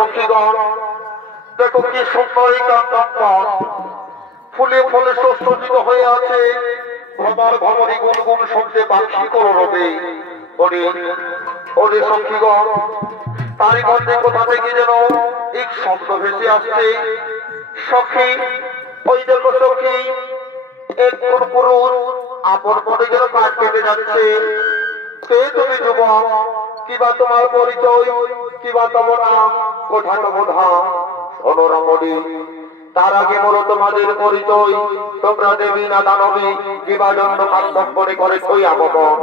সখীগণ দেখো কি সুন্দর এই কান্দান ফুলে ফুলে সজ্জিত হয়ে আছে। ভ্রমর ভ্রমরি গুনগুন শব্দে বাঁশি করে রবে। ওরে ওরে সখীগণ তারই মধ্যে কোথা থেকে যেন এক শব্দ ভেসে আসছে। সখী ওই দেখো সখী এক কোন পুরুষ আপন মনে যেন কাঠ কেটে যাচ্ছে। কে তুমি যুবক, কিবা তোমার পরিচয়, কিবা তোমার নাম, কোথা তোমার ধাম? শোনো রমণী, তার আগে বলো তোমাদের পরিচয়। তোমরা দেবী না দানবী, কিবা জন্য কান্দম্বরে করে কই আগমন?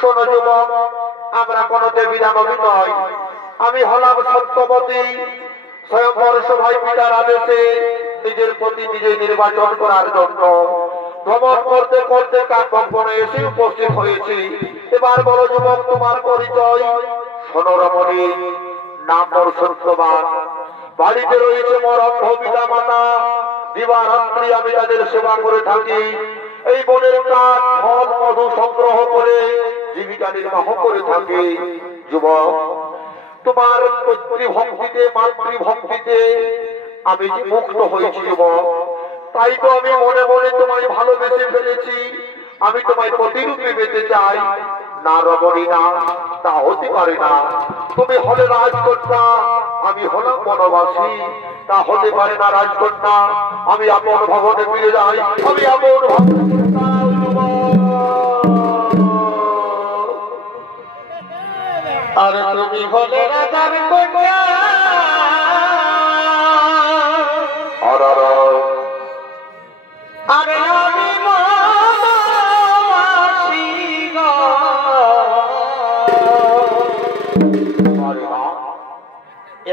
শোনো যুবক, আমরা কোন দেবী দানবী নয়। আমি হলাম সত্যবতী। স্বয়ংবর সভায় পিতার আদেশে নিজের প্রতি নিজে নির্বাচন করার জন্য ভ্রমণ করতে করতে কাকভবনে এসে উপস্থিত হয়েছি। এবার বলো যুবক তোমার পরিচয়। শোনো রমণী, নাম মোর সত্যবান। বাড়িতে রয়েছে মোর অন্ধ পিতা মাতা। দিবারাত্রি আমি তাদের সেবা করে থাকি। এই বনের কাঠ ফল মধু সংগ্রহ করে জীবিকা নির্বাহ করে থাকি। যুবক তোমার পিতৃভক্তিতে মাতৃভক্তিতে আমি যে মুক্ত হয়েছি যুবক, তাই তো আমি মনে মনে তোমায় ভালোবেসে ফেলেছি। আমি তোমায় প্রতিরূপে পেতে চাই। না রমণী না, তা হতে পারে না। তুমি হলে রাজকন্যা, আমি হলাম বনবাসী। তা হতে পারে না রাজকন্যা। আমি আপন ভবনে ফিরে যাই। আমি আপন ভবনে আর তুমি হলে রাজার কন্যা। আরে আমি বনবাসী গো।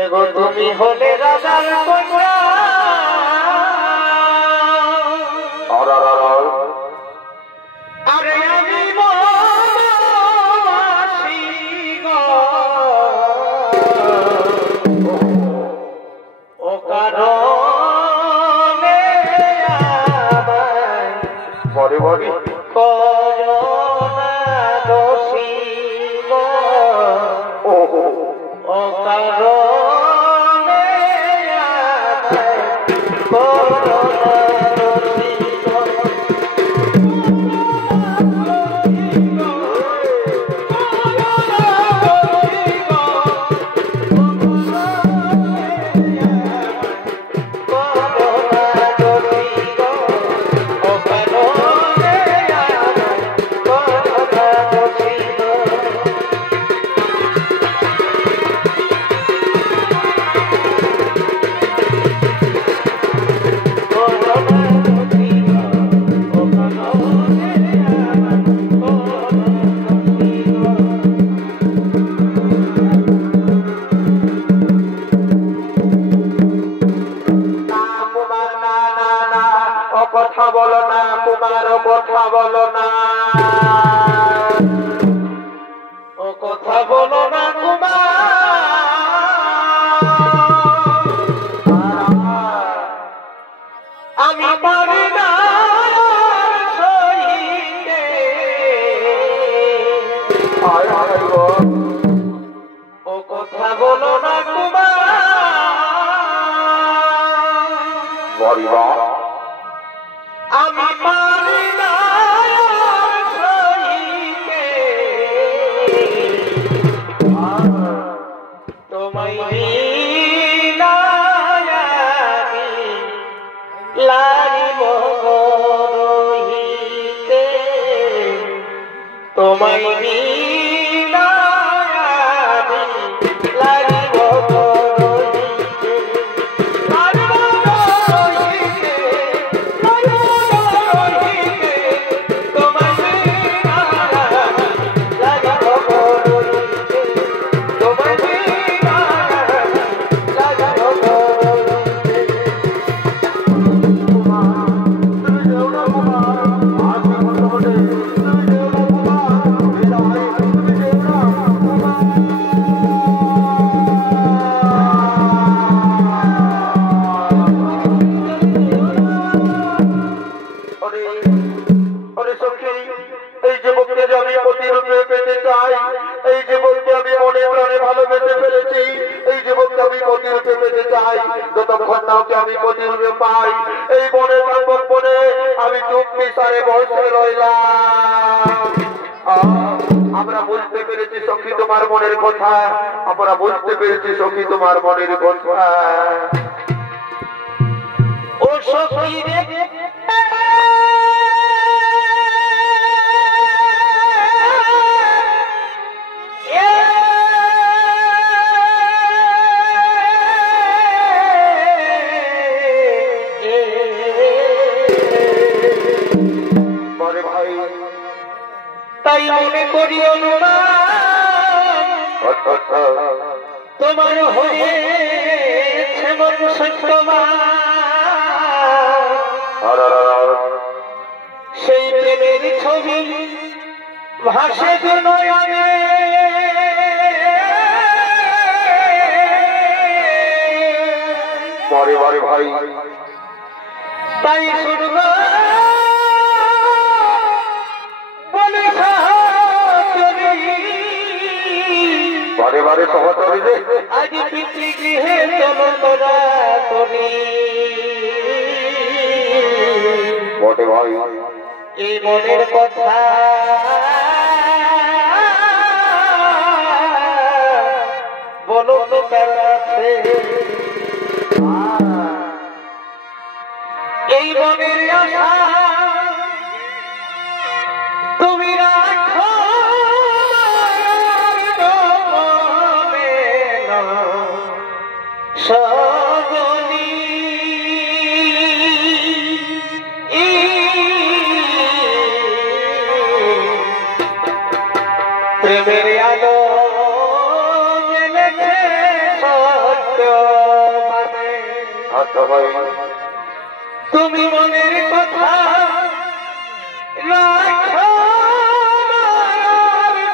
এগো তুমি হলে রাজার কন্যা। আরে আমি বনবাসী গো। ও কারণে আমায় বড় বড় করোনা দোষী গো। ও কারণে আমায় করোনা দোষী গো। কথা বলো না কুমার, কথা বলো না, ও কথা বলো না কুমার। আমি পারি না সইতে। ও কথা বলো না কুমার। আমি পারি না সইতে। তোমায় বিনা আমি লাগিব রহিতে। তোমায় বিনা আমি লাগিব রহিতে। এই যুবককে আমি মনে প্রাণে ভালোবেসে ফেলেছি। এই যুবক ওকে আমি মদিনাতে পেতে চাই, যতক্ষণ না ওকে আমি মদিনাতে পাই এই বনে থাকব বনে আমি চুপ বিচারে বসে রইলাম। আমরা বুঝতে পেরেছি সখী তোমার মনের কথা, আমরা বুঝতে পেরেছি সখী তোমার মনের কথা। ও সখী রে তাই মনে করি অনুমান তোমার হয়েছে মন সত্যবান, সেই প্রেমের ছবি ভাসে যে নয়নে, পরে বারে ভাই তাই শুনব বারে বারে সহচরী রে আজ পিতৃগৃহে চলো তোরা করি। বটে ভাই এই মনের কথা বলো তো কার কাছে, এই মনের আশা তুমি রাখো সজনী, প্রেমের আলো জেলেছে সত্য ভাবে। আচ্ছা ভাই তুমি মনের কথা রাখো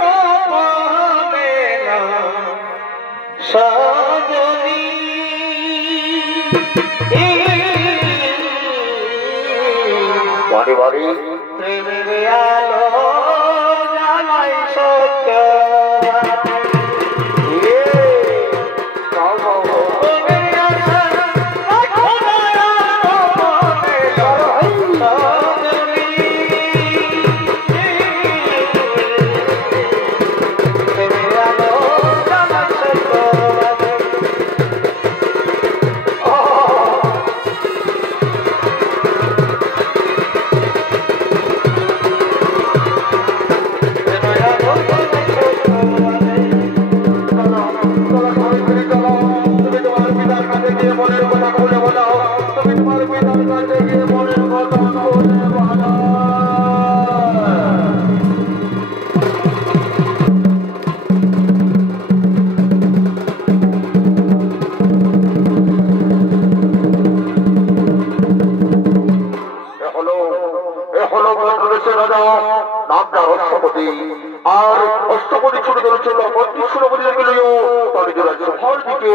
গোপনে না সজনী, বারে বারে প্রেমের আলো জ্বালাই সত্য নামটা অষ্টপতি আর অষ্টপতি ছোট ধরে চলল ৩৫ নবী গেলেও তবে জোড়া সফর দিকে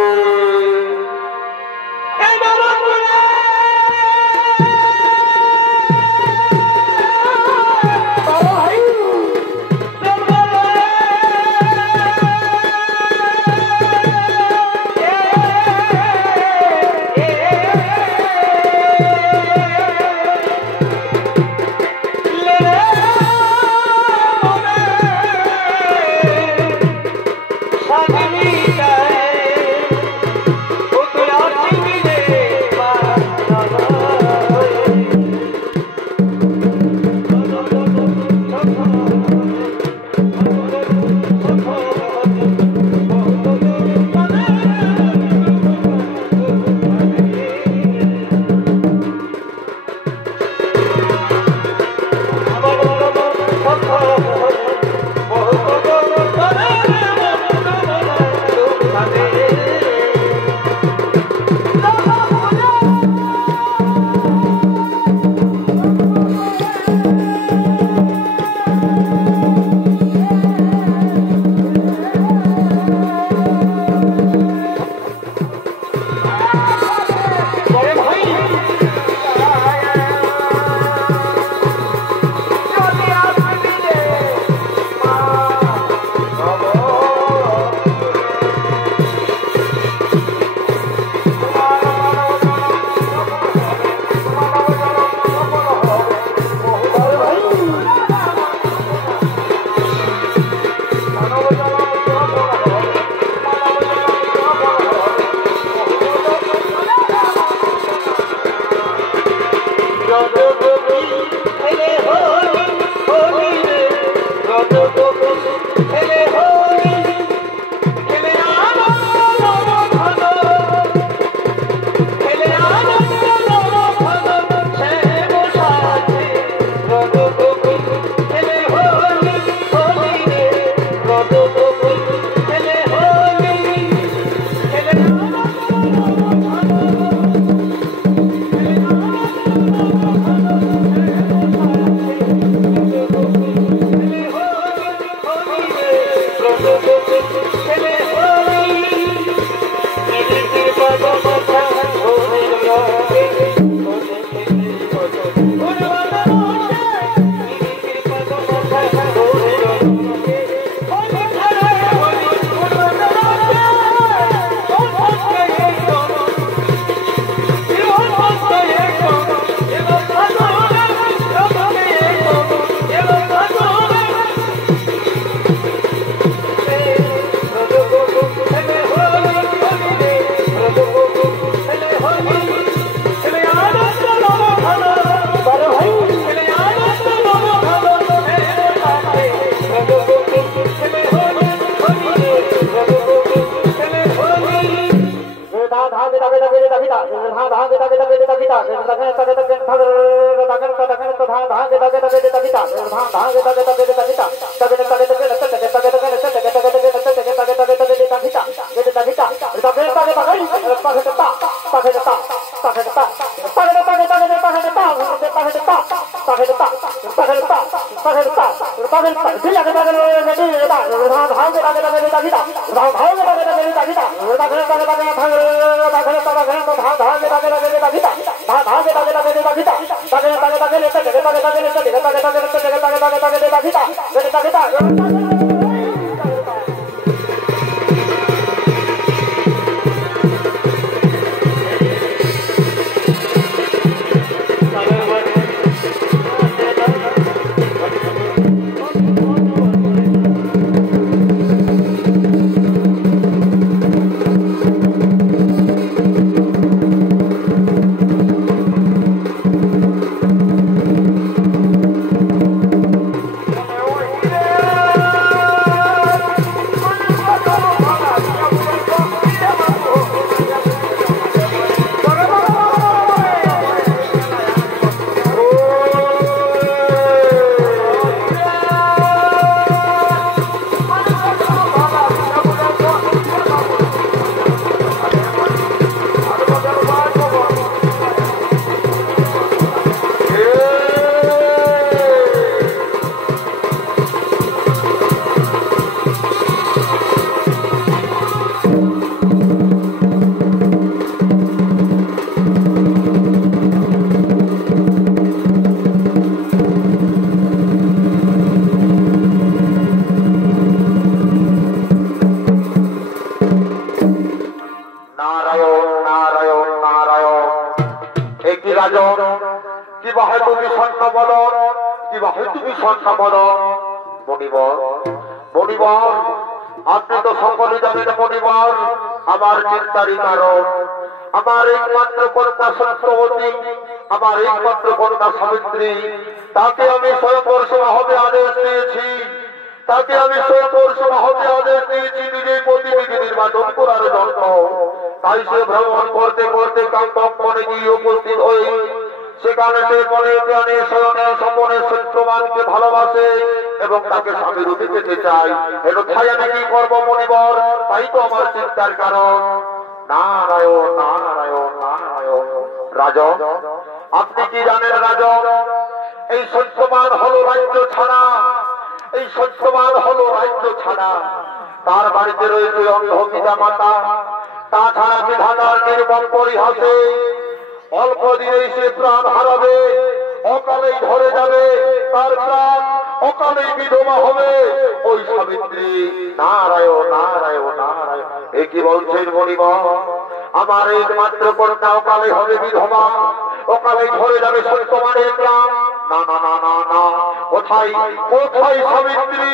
কোথায় কোথায় সাবিত্রী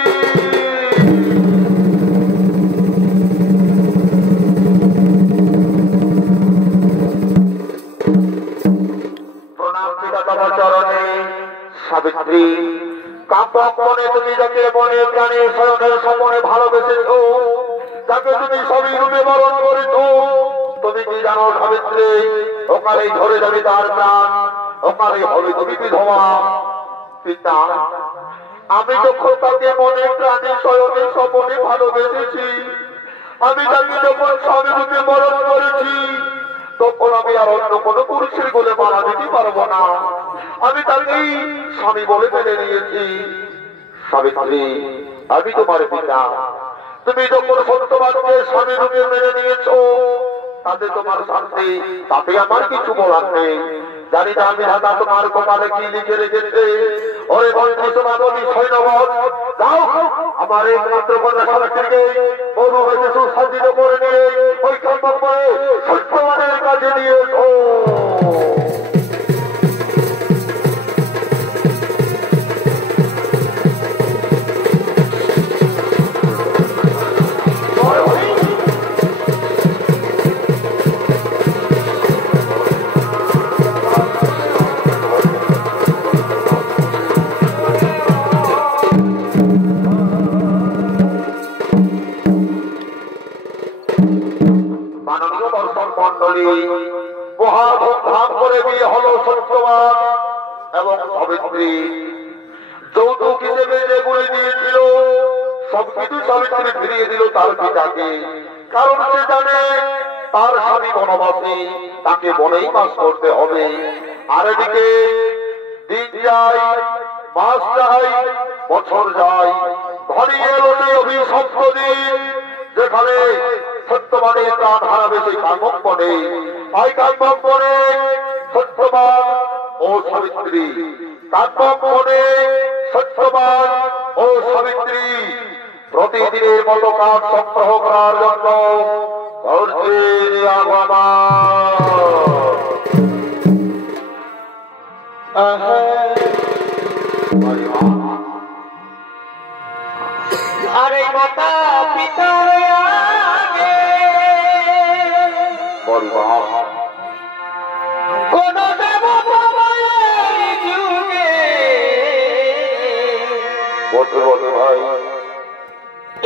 মনে তুমি যাকে মনে প্রাণে শয়নের স্বপনে ভালোবেসেছ, যাকে তুমি সবই রূপে বরণ করেছ, তুমি কি জানো সাবিত্রী, ওখানেই ধরে যাবে তার প্রাণ, ওখানেই হবে তুমি বিধবা। পিতা, আমি যখন তাকে মনে প্রাণে শয়নের স্বপনে ভালোবেসেছি, আমি তাকে যখন স্বামী রূপে বরণ করেছি, তখন আমি আর অন্য কোনো পুরুষের বলে মারা দিতে পারবো না। আমি তাকেই স্বামী বলে মেনে নিয়েছি। সাবিত্রী, আমি তোমার পিতা, তুমি যখন সত্যবাদকে স্বামী রূপে মেনে নিয়েছ, তাতে তোমার শান্তি, তাতে আমার কিছু বলার নেই। জানি না আমি হাতা তোমার কপালে কি লিখে রেখেছে। ওরে বন্ধু সমাগমী সৈন্যবধ, যাও আমার এই মাত্র কন্যা সাবিত্রীকে মরু হয়েছে সুসজ্জিত করে নিয়ে ওই কর্ম করে সত্যবাদের কাছে নিয়েছ। মহাধুমধাম করে বিয়ে হলো সত্যবান এবং সাবিত্রী। যৌতুক হিসেবে যেগুলি দিয়েছিল সবকিছু সাবিত্রী ফিরিয়ে দিল তার পিতাকে, কারণ সে জানে তার স্বামী বনবাসী, তাকে বনেই বাস করতে হবে। আর এদিকে দিন যায়, মাস যায়, বছর যায়, ঘনিয়ে এলো সেই অভিশপ্ত দিন, যেখানে সত্যবানের প্রাণ হারাবে সেই কাম্যপণে। তাই কাম্যপণে সত্যবান ও সাবিত্রী, কাম্যপণে সত্যবান ও সাবিত্রী প্রতিদিনের মতো কাজ সংগ্রহ করার জন্য করছে আরে মাতা পিতার আগে কোন দেবতার যুগে ভাই,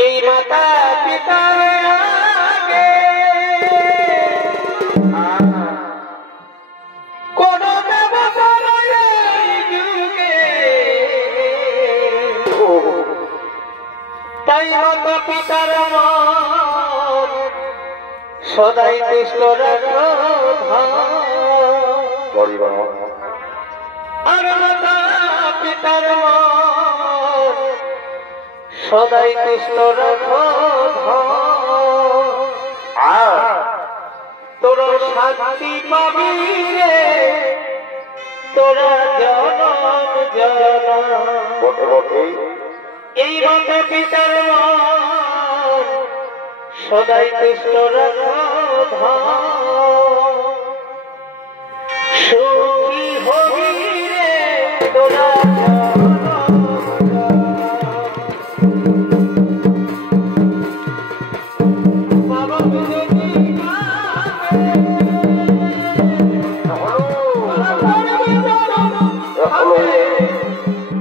এই মাতা পিতার আগে কোন দেবতার যুগে, তাই মাতা পিতার মন সদাই কৃষ্ণ রাখো আর মাতা পিতার মন সদাই কৃষ্ণ রাখো তোরা শান্তি পাবি রে, তোরা জনম জনম। এই মাতা পিতার মন সদাই কৃষ্ণ রাখো সুখী হবি রে, তোরা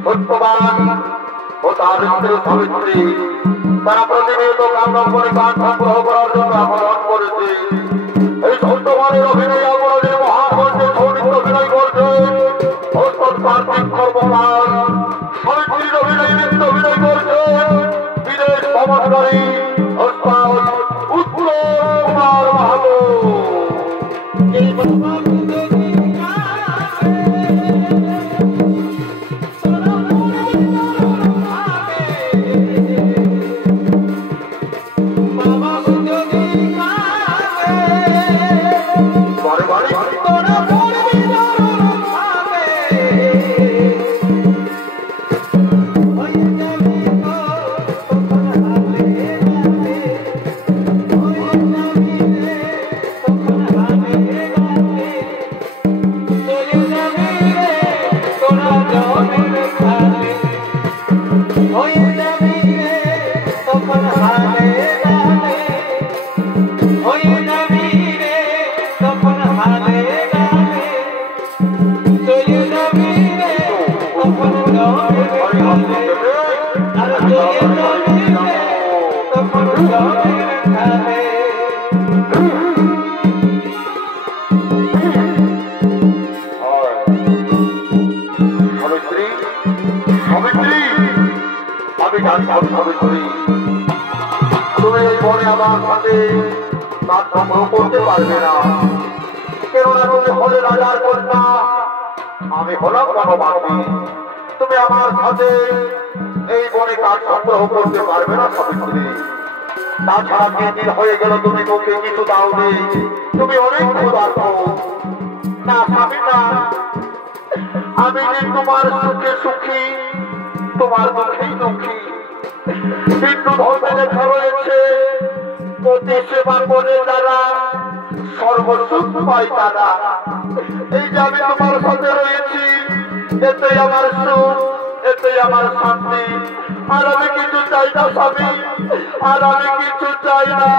সত্যবান ও তার স্ত্রী সাবিত্রী তারা প্রতিনিয়ত কাম্যপণে গান সংগ্রহ করার জন্য আহ্বান করেছে। এই সত্যবানের অভিনয় অপরাধের মহামঞ্চে সৌমিত্র অভিনয় করছে, কার্তিক কর্মকার সাবিত্রীর অভিনয় নৃত্য অভিনয় করছে বিদেশ ভ্রমণকারী উত্তর কুমার মাহাতো। আমি জানতাম সাবিত্রী তুমি এই বনে আমার সাথে তার সংগ্রহ করতে পারবে না, কেননা তুমি হলে রাজার কন্যা, আমি হলাম বনবাসী। তুমি আমার সাথে এই বনে কাজ সংগ্রহ করতে পারবে না সাবিত্রী। তাছাড়া 3 দিন হয়ে গেল তুমি মুখে কিছু দাও নেই, তুমি অনেক ক্ষুধার্ত। না স্বামী না, আমি যে তোমার সুখে সুখী, তোমার দুঃখেই দুঃখী। হিন্দু ধর্মে লেখা রয়েছে পতি সেবা করে যারা সর্বসুখ পায় তারা। এই যে আমি তোমার সাথে রয়েছি, এতেই আমার সুখ, এতেই আমার শান্তি। আর আমি কিছু চাই না স্বামী, আর আমি কিছু চাই না।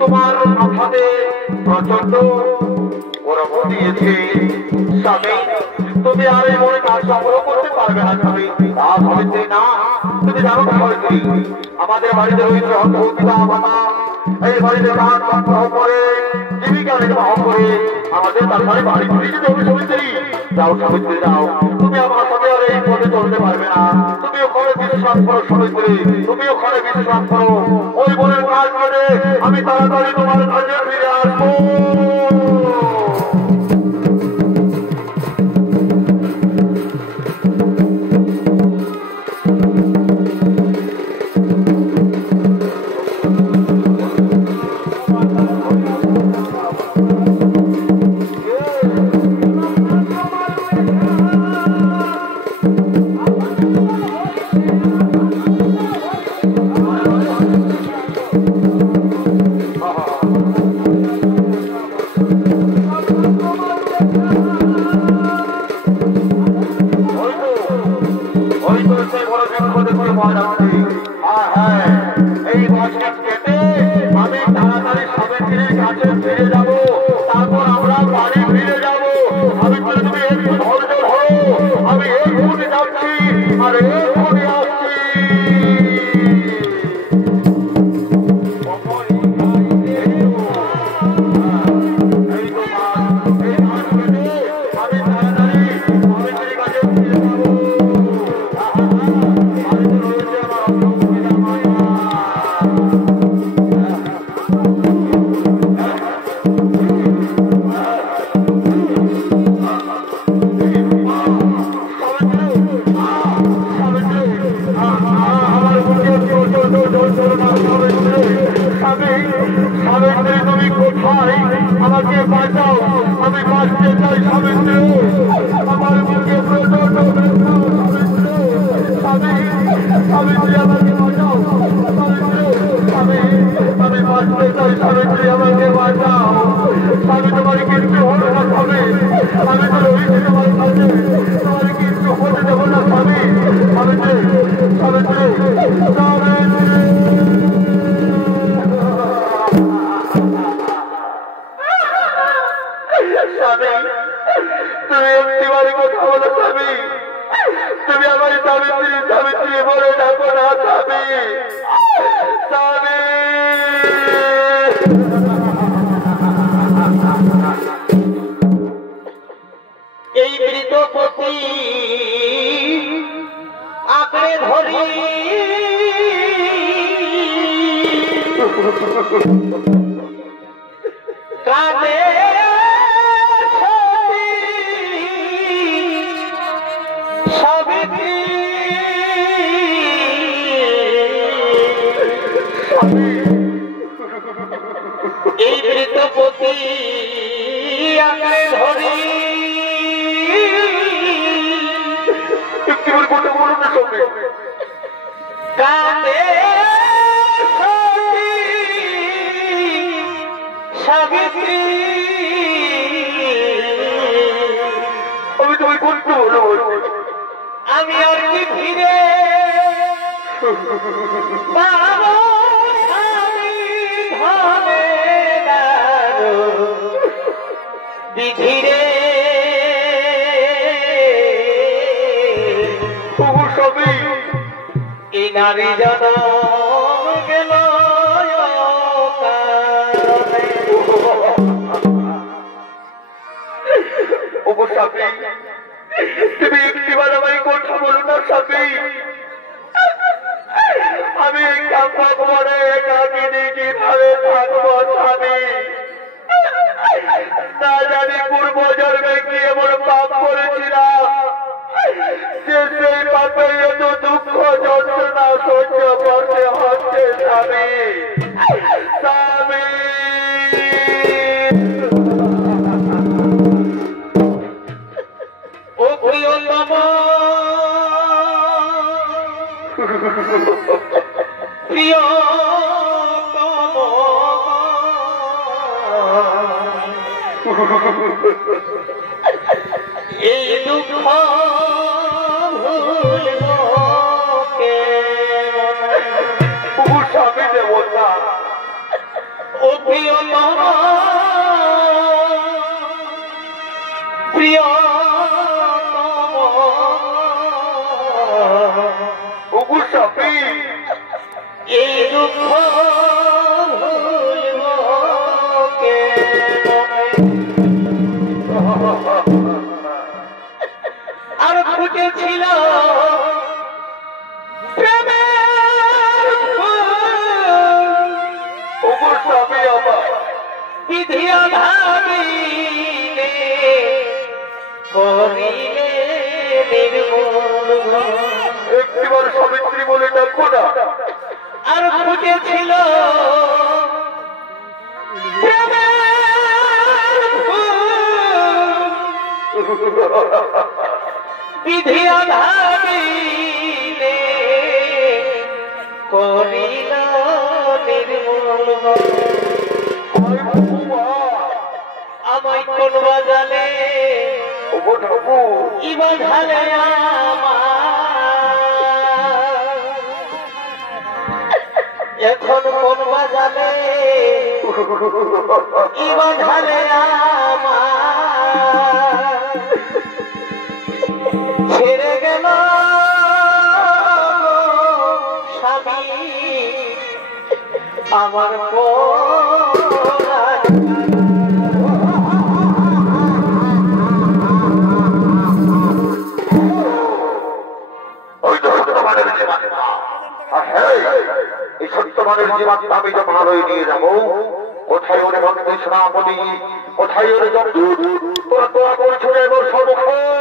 তোমার মাথাতে প্রচন্ড গরম দিয়েছে স্বামী, তুমি আর এই মনে কাজ সংগ্রহ করতে পারবে না স্বামী। সাবিত্রী না, তুমি জানো সাবিত্রী আমাদের বাড়িতে রয়েছে অন্তর্পিতা মাতা, এই বাড়িতে কাজ সংগ্রহ করে জীবিকা নির্বাহ করে আমাদের তারপরে বাড়ি ফিরে যেতে হবে সাবিত্রী। যাও সাবিত্রী যাও, তুমি আমার সাথে আর এই পথে চলতে পারবে না। তুমি ওখানে বিশ্রাম করো সাবিত্রী, তুমি ওখানে বিশ্রাম করো। ওই বনের কাজ করে আমি তাড়াতাড়ি তোমার কাছে ফিরে আসবো। এই মৃতপতি আঁকড়ে ধরি কাঁদে সাবিত্রী এই মৃতপতি আঁকড়ে ধরি কাঁদে সাবিত্রী আমি তোমায় করতে বলবো আমি আর কি ফিরে পাবো স্বামী ধনে বিধিরে সবই এই নারী জনম গেল স্বামী তুমি একটিবার আমায় কথা বলো না স্বামী আমি ভগবানে একাকিনী কিভাবে থাকবো স্বামী না জানি পূর্ব জন্মে কি এমন পাপ করেছিলাম যে সেই পাপে এত দুঃখ যন্ত্রণা সহ্য করতে হচ্ছে স্বামী স্বামী ও প্রিয়তম প্রিয়তম এই দুঃখ ভুলব কে স্বামী দেবতা ও প্রিয়তম প্রিয়তম স্বামী এই দুঃখ ভুলব কে আর ফুটেছিল প্রেমের ফুল স্বামী আমার বিধি আধারিলে করিলে নির্মূল একটিবার সাবিত্রী বলে ডাকবো না আর ফুটেছিল প্রেমের ফুল বিধি আধারিলে করিল নির্মূল আমায় কোন বাজালে ইবা ঢালে এখন কোন বাজালে ইবা ঢালে ছেড়ে গেল স্বামী আমার এই সত্যবানের জীবাত্মা আমি যখন আলোয় নিয়ে যাবো কোথায় ওরে ভক্তি সেনাপতি কোথায় ওরে যমদূত তোরা তোরা করছো এবার সর্বক্ষণ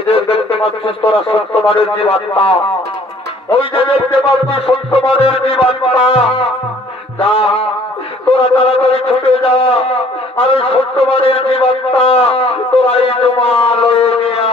ওই যে দেখতে পাচ্ছিস তোরা সত্যবানের জীবাত্মা, ওই যে দেখতে পাচ্ছিস সত্যবানের জীবাত্মা, যা তোরা তাড়াতাড়ি ছুটে যা, আর ওই সত্যবানের জীবাত্মা তোরা এই জমা লয়ে নিয়া।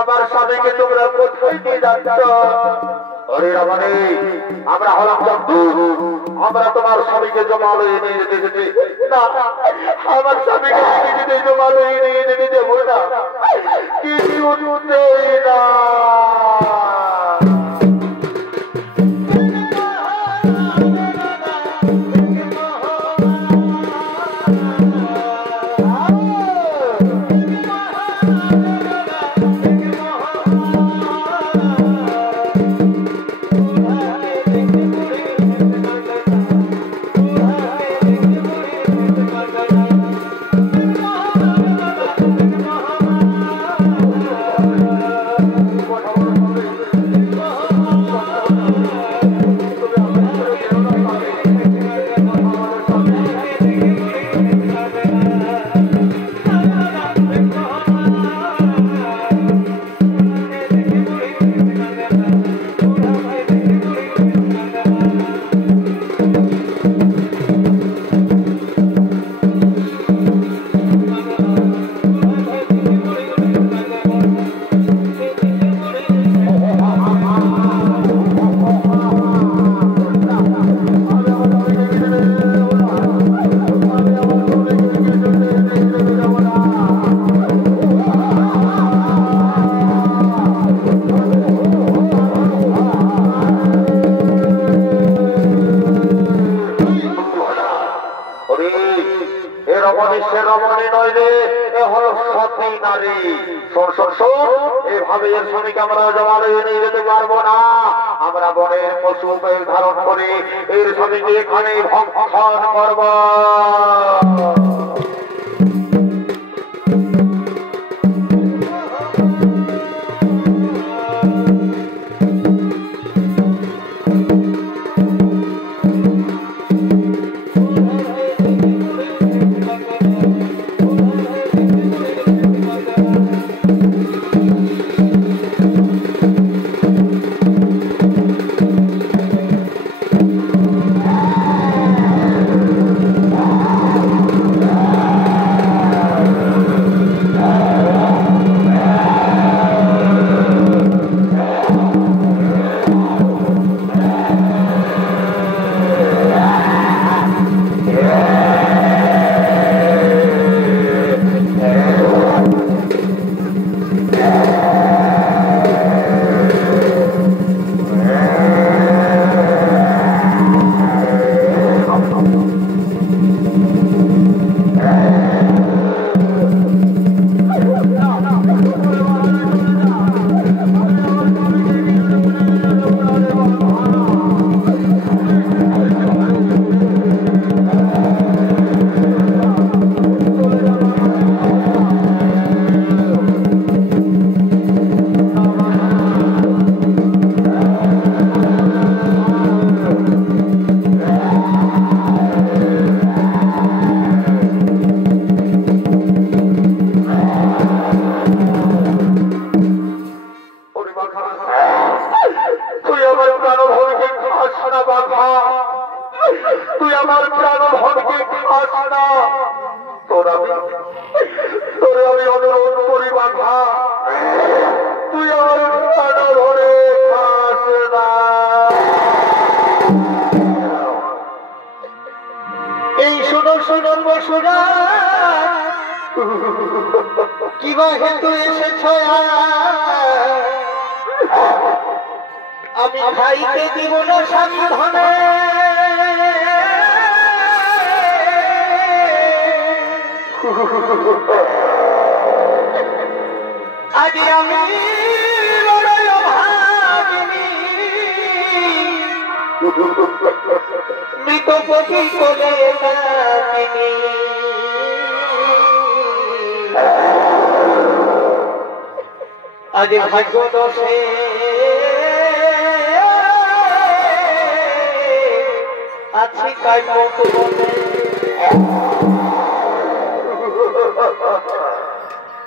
আমার স্বামীকে তোমরা কোথায় নিয়ে যাচ্ছ? আমরা হলাম আমরা তোমার স্বামীকে জমা লয়ে নিয়ে যেতে যেতে না, আমার স্বামীকে যেতে জমা লয়ে নিয়ে যেতে দেবো না, কিছু না। এভাবে এর স্বামীকে আমরা জমা লয়ে নিয়ে যেতে পারবো না। আমরা বনের পশু ধারণ করে এর স্বামীকে এখানে ভক্ষণ করব। তুই আমার প্রাণ ধনকে খাস না, তোরে আমি অনুরোধ করি বাঘা, তুই আমার প্রাণ ধরে খাস না। এই শোনো শোনো বসুরা, কি বা হেতু এসেছ আমি খাইতে দিব না স্বামী ধনে, আজ আমি লড়াই ভাগিনী মৃত পতি কোলে ডাকিনী, আজ ভাগ্য দোষে আছি তাই মতো বলে,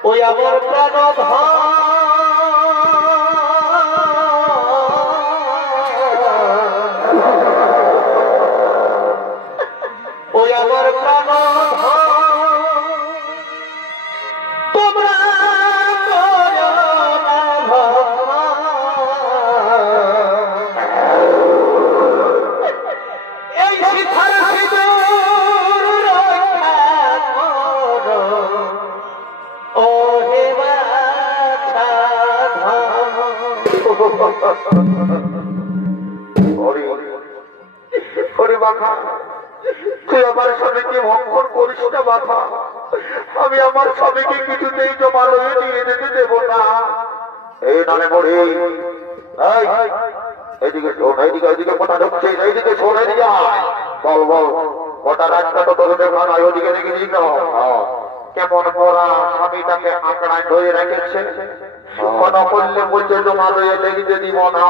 ওই আমার প্রাণ ওই আমার প্রাণ তোমরা এই শিখার সিঁদুর রক্ষা করো ও হে বাছা ওরে বাঘা, তুই আমার স্বামীকে ভক্ষণ করিস না বাঘা, আমি আমার স্বামীকে কিছুতেই জমালয়ে নিয়ে যেতে দেব না। এই নামে বড়ি, এইদিকে শোন, এইদিকে এইদিকে কোথা ঢুকছে, এইদিকে শোন, এইদিকে বল বল, গোটা রাস্তা তো তোর দেখা নয়, ওদিকে দেখে দিক কেমন পড়া স্বামীটাকে আঁকড়ায় ধরে রেখেছে, কোন করলে বলছে জমালয়ে লেগে দিব না,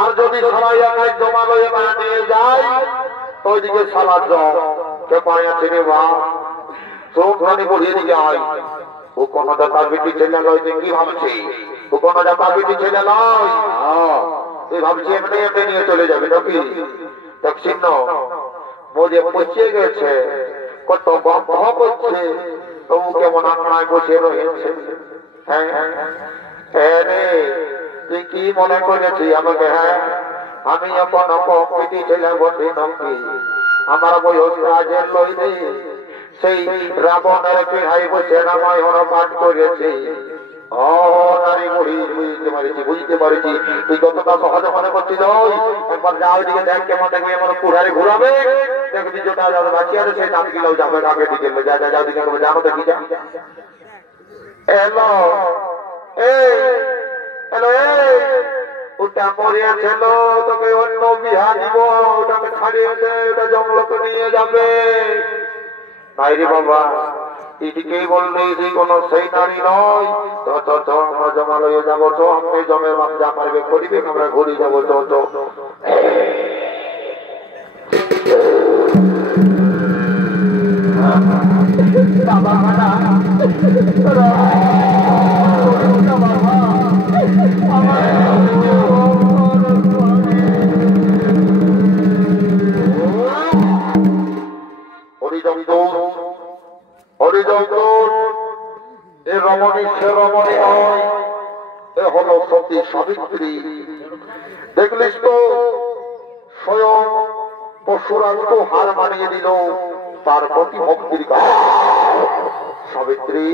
আর যদি সবাই একাই জমালয়ে না নিয়ে যায় ওইদিকে সালাদ কে পায় আছে রে বা চোখ রানি পড়িয়ে দিকে আয়, ও কোন দাতার বেটি ছেলে নয়, কি ভাবছি ও কোন দাতার বেটি ছেলে নয়, তুই ভাবছি এমনি এমনি নিয়ে চলে যাবি নাকি? দেখছিস না মোদে পচিয়ে গেছে, কত গন্ধ করছে, তবু কেমন আঁকড়ায় বসে রয়েছে। হ্যাঁ হ্যাঁ রে, তুই কি মনে করেছি আমাকে? হ্যাঁ, আমি এখন কমিটি ছেলে বসে নাকি, আমার বয়স কাজের লইলে সেই রাবণের পিহাই বসে রামায়ণ পাঠ করেছে। ও নারী বুড়ি, বুঝতে পারছি তুই কতটা সহজে মনে করছিস। একবার যাও দিকে দেখ, কেমন দেখবি এমন কুড়ারি ঘুরাবে, দেখবি যেটা বাঁচিয়ে আছে সেই দাম গিলাও যাবে আগে দিকে, যা যা যাও দিকে জানো দেখি যা। এলো হ্যালো, ওটা মরিয়াছিল, তোকে অন্য বিহা দিব, ওটাকে ছাড়িয়ে দে, ওটা জঙ্গলকে নিয়ে যাবে। নাই রে বাবা, এদিকেই বললি যে কোনো সেই নারী নয়, আমরা জমালয়ে যাবো, তো আপনি জমের যা পারবে করিবে, আমরা ঘুরে যাবো, তো রমণী সে রমণী নয়, এ হলো সতী সাবিত্রী। দেখলিস তো স্বয়ং পরশুরামকে হার মানিয়ে দিল তার প্রতি ভক্তির কারণে। সাবিত্রী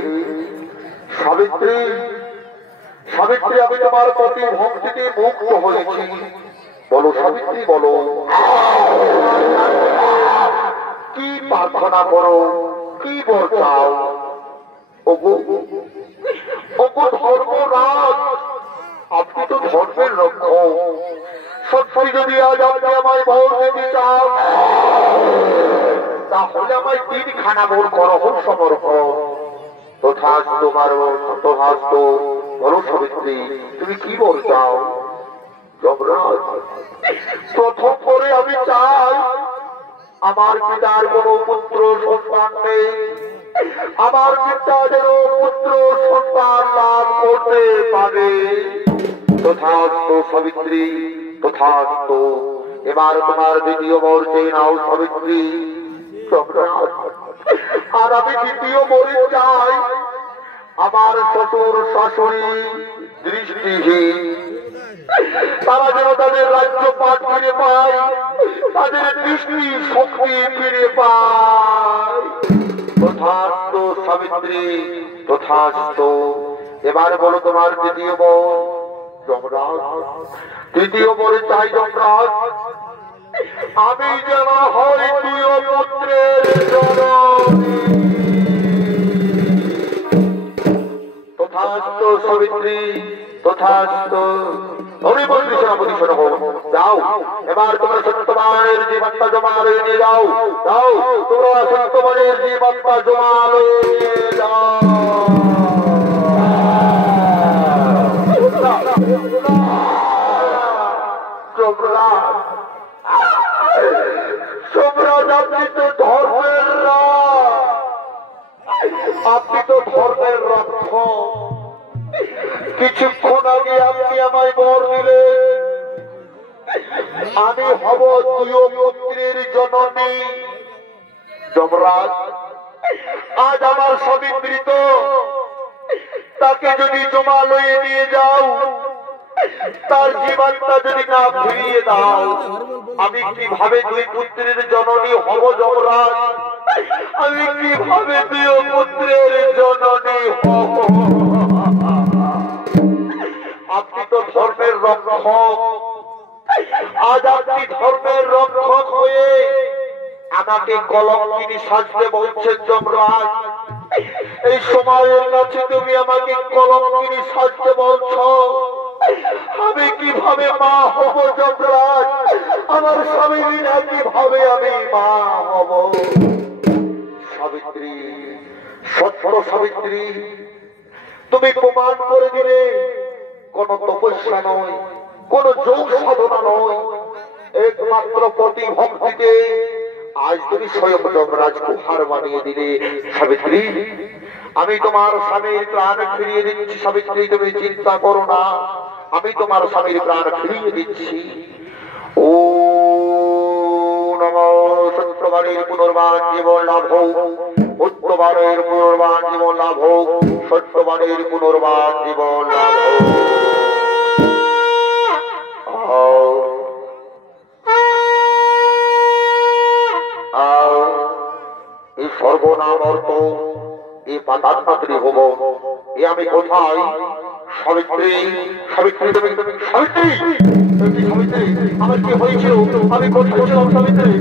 সাবিত্রী সাবিত্রী, আমি তোমার প্রতি ভক্তিতে মুক্ত হয়েছি, বলো সাবিত্রী বলো, কি প্রার্থনা করো, কি বর চাও? ধর্মরাজ, আপনি তো ধর্মের রক্ষক, সত্যি যদি আজ আপনি আমায় ভোর দিতে চান, তাহলে আমায় 3 খানা ভোর করো সমর্পণ। তথাস্তু মারো, তথাস্তু। বলো সাবিত্রী, তুমি কি বল চাও? যমরাজ, প্রথম করে আমি চাই আমার পিতার কোনো পুত্র সন্তান নেই, আমার পিতা যেন পুত্র সন্তান লাভ করতে পারে। তথাস্তু সাবিত্রী, তথাস্তু। এবার তোমার দ্বিতীয় বর চেয়ে নাও সাবিত্রী। আর আমি দ্বিতীয় বরে চাই আমার শ্বশুর শাশুড়ি দৃষ্টিহীন, তারা যেন তাদের রাজ্য পাঠ ফিরে পায়, তাদের দৃষ্টি শক্তি ফিরে পায়। তথাস্তু সাবিত্রী, তথাস্তু। এবার বলো তোমার দ্বিতীয় বর। যমরাজ, তৃতীয় বরে চাই যমরাজ আমি যেন হই দুই পুত্রের জননী। তথাস্তু সাবিত্রী, তথাস্তু। অভিমন্ত্রী সেনাপতি শোনো, যাও এবার তোমরা সত্যবানের জীবনটা জমা লয়ে নিয়ে যাও। যাও তোমরা সত্যবানের জীবনটা জমা লয়ে নিয়ে যাও। আপনি তো ধর্মের আপনি তো ধর্মের রক্ষক। কিছুক্ষণ আগে আপনি আমায় বর দিলেন আমি হব দুই পুত্রের জননী। যমরাজ, আজ আমার সাবিত্রী তো, তাকে যদি জমা লয়ে নিয়ে যাও, তার জীবনটা যদি না ফিরিয়ে দাও, আমি কিভাবে দুই পুত্রের জননী হব? যমরাজ, আমি কিভাবে দুই পুত্রের জননী হব? আপনি তো ধর্মের রক্ষক, আজ আপনি ধর্মের রক্ষক হয়ে আমাকে কলঙ্কিনী সাজতে বলছেন। যমরাজ, এই সময়ের কাছে তুমি আমাকে কলঙ্কিনী সাজতে বলছ, আমি কিভাবে মা হব? যমরাজ, আমার স্বামী বিনা কিভাবে আমি মা হব? সাবিত্রী, সত্য সাবিত্রী, তুমি প্রমাণ করে দিলে কোন তপস্যা নয়, কোন যোগ সাধনা নয়, একমাত্র প্রতি ভক্তিতে আজ তুমি স্বয়ং যমরাজকে হার বানিয়ে দিলে। সাবিত্রী, আমি তোমার স্বামীর প্রাণ ফিরিয়ে দিচ্ছি। সাবিত্রী, তুমি চিন্তা করো না, আমি তোমার স্বামীর প্রাণ ফিরিয়ে দিচ্ছি। ও নমঃ সত্যবানের পুনর্বান জীবন লাভ হোক, সত্যবানের পুনর্বান জীবন লাভ হোক, সত্যবানের পুনর্বান জীবন লাভ হোক। এই সর্বনাম অর্থ, এই পাতাত্মাত্রী হব, এ আমি কোথায়? সাবিত্রী, সাবিত্রী, তুমি সাবিত্রী, সাবিত্রী, আমার কি হয়েছিল? আমি কোথায় ছিলাম? সাবিত্রী,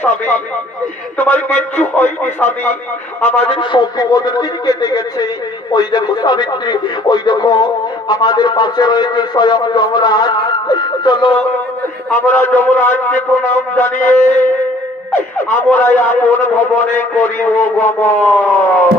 স্বামী, তোমার কিচ্ছু হয়নি স্বামী, আমাদের সব বিপদের দিন কেটে গেছে। ওই দেখো সাবিত্রী, ওই দেখো আমাদের পাশে রয়েছে স্বয়ং যমরাজ। চলো আমরা যমরাজকে প্রণাম জানিয়ে আমরা আপন ভবনে করিব গমন।